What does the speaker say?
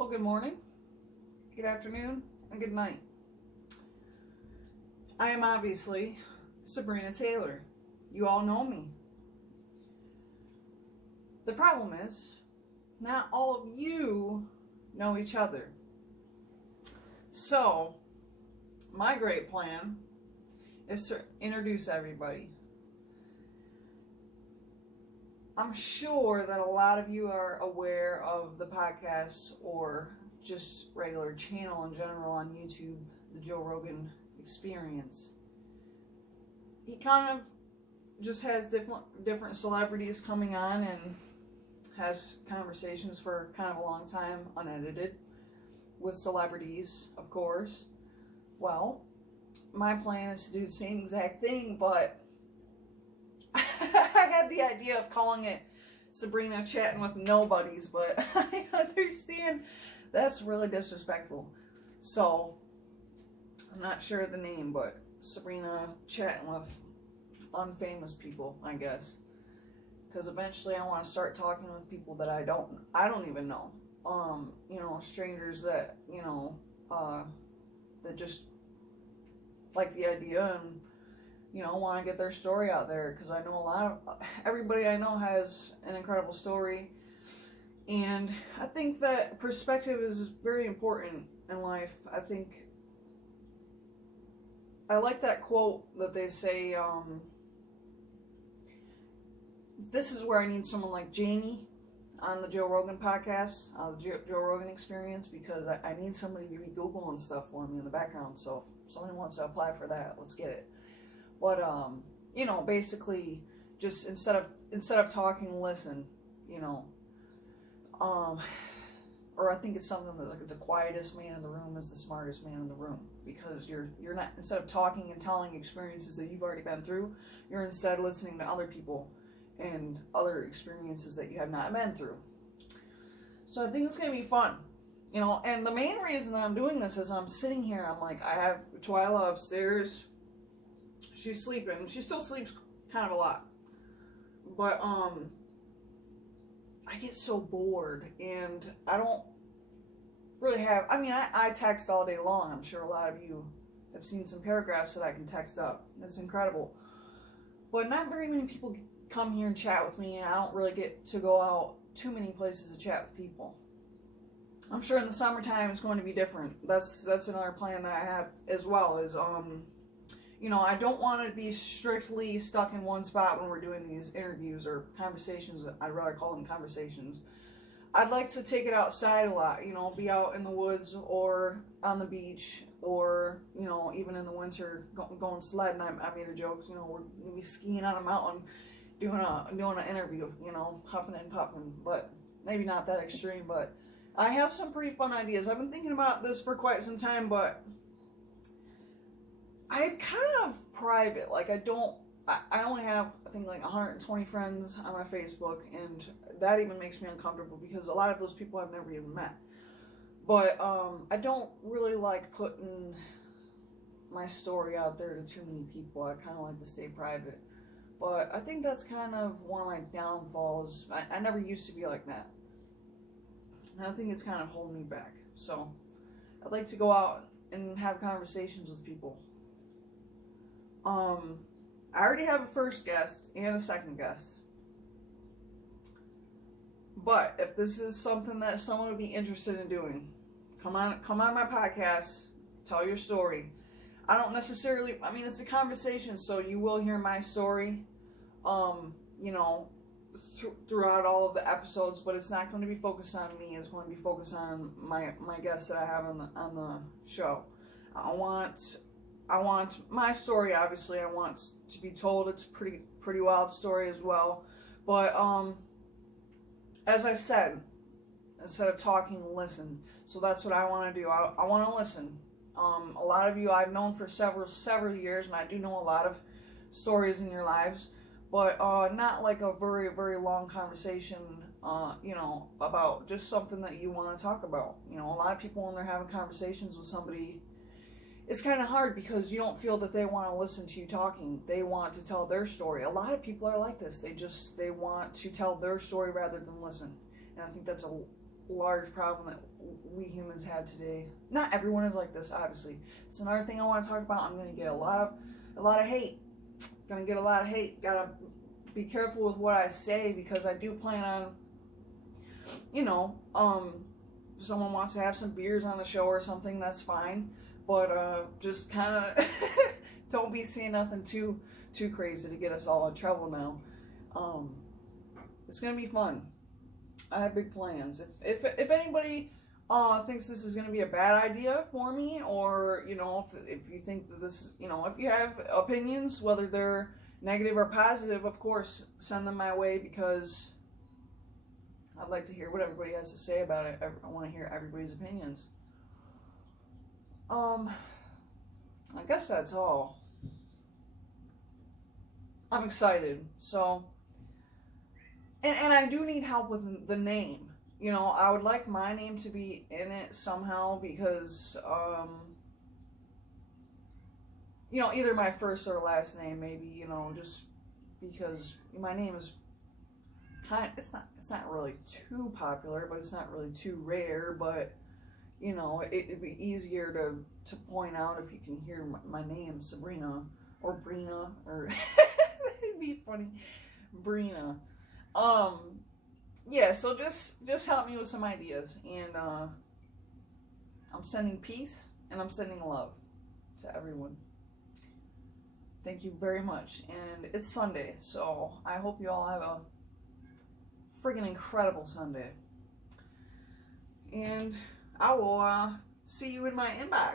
Well, good morning, good afternoon, and good night. I am obviously Sabrina Taylor. You all know me. The problem is, not all of you know each other. So, my great plan is to introduce everybody. I'm sure that a lot of you are aware of the podcast or just regular channel in general on YouTube, the Joe Rogan Experience. He kind of just has different celebrities coming on and has conversations for kind of a long time, unedited, with celebrities, of course. Well, my plan is to do the same exact thing, but I had the idea of calling it Sabrina Chatting with Nobodies, but I understand that's really disrespectful. So, I'm not sure of the name, but Sabrina Chatting with Unfamous People, I guess. Because eventually I want to start talking with people that I don't even know. Strangers that, that just like the idea and want to get their story out there, because I know everybody I know has an incredible story, and I think that perspective is very important in life. I like that quote that they say, this is where I need someone like Jamie on the Joe Rogan podcast, the Joe Rogan Experience, because I need somebody to be Googling stuff for me in the background, so if somebody wants to apply for that, let's get it. But, basically, just instead of talking, listen, or I think it's something that's like the quietest man in the room is the smartest man in the room, because you're not, instead of talking and telling experiences that you've already been through, you're instead listening to other people and other experiences that you have not been through. So I think it's going to be fun, and the main reason that I'm doing this is I'm sitting here, I'm like, I have Twyla upstairs. She's sleeping. She still sleeps kind of a lot. But, I get so bored, and I don't really have, I text all day long. I'm sure a lot of you have seen some paragraphs that I can text up. It's incredible. But not very many people come here and chat with me, and I don't really get to go out too many places to chat with people. I'm sure in the summertime it's going to be different. That's another plan that I have as well, is, I don't want to be strictly stuck in one spot when we're doing these interviews or conversations. I'd rather call them conversations. I'd like to take it outside a lot, be out in the woods or on the beach, or, even in the winter going sledding. I made a joke, we're going to be skiing on a mountain doing an interview, huffing and puffing, but maybe not that extreme. But I have some pretty fun ideas. I've been thinking about this for quite some time, but I'm kind of private. Like, I only have, I think, like 120 friends on my Facebook, and that even makes me uncomfortable because a lot of those people I've never even met. But I don't really like putting my story out there to too many people. I kind of like to stay private. But I think that's kind of one of my downfalls. I never used to be like that, and I think it's kind of holding me back. So I'd like to go out and have conversations with people. I already have a first guest and a second guest. But if this is something that someone would be interested in doing, come on my podcast, tell your story. I don't necessarily, it's a conversation, so you will hear my story, throughout all of the episodes, but it's not going to be focused on me. It's going to be focused on my guests that I have on the show. I want my story, obviously, I want to be told. It's a pretty wild story as well. But, as I said, instead of talking, listen. So that's what I want to do. I want to listen. A lot of you I've known for several years, and I do know a lot of stories in your lives, but not like a very, very long conversation, about just something that you want to talk about. A lot of people, when they're having conversations with somebody, it's kind of hard because you don't feel that they want to listen to you talking. They want to tell their story. A lot of people are like this. They want to tell their story rather than listen. And I think that's large problem that we humans have today. Not everyone is like this, obviously. It's another thing I want to talk about. I'm gonna get a lot of hate. Gonna get a lot of hate. Gotta be careful with what I say, because I do plan on, you know, if someone wants to have some beers on the show or something, that's fine. But just kind of don't be saying nothing too crazy to get us all in trouble now. It's gonna be fun. I have big plans. If anybody thinks this is gonna be a bad idea for me, or you know, if you think that this, you know, if you have opinions, whether they're negative or positive, of course, send them my way, because I'd like to hear what everybody has to say about it. I want to hear everybody's opinions. I guess that's all. I'm excited. So, and I do need help with the name. You know, I would like my name to be in it somehow, because, you know, either my first or last name, maybe, you know, just because my name is it's not really too popular, but it's not really too rare, but, you know, it'd be easier to point out if you can hear my name, Sabrina, or Brina, or, it'd be funny, Brina. Yeah, so just help me with some ideas, and, I'm sending peace, and I'm sending love to everyone. Thank you very much, and it's Sunday, so I hope you all have a friggin' incredible Sunday, and I will see you in my inbox.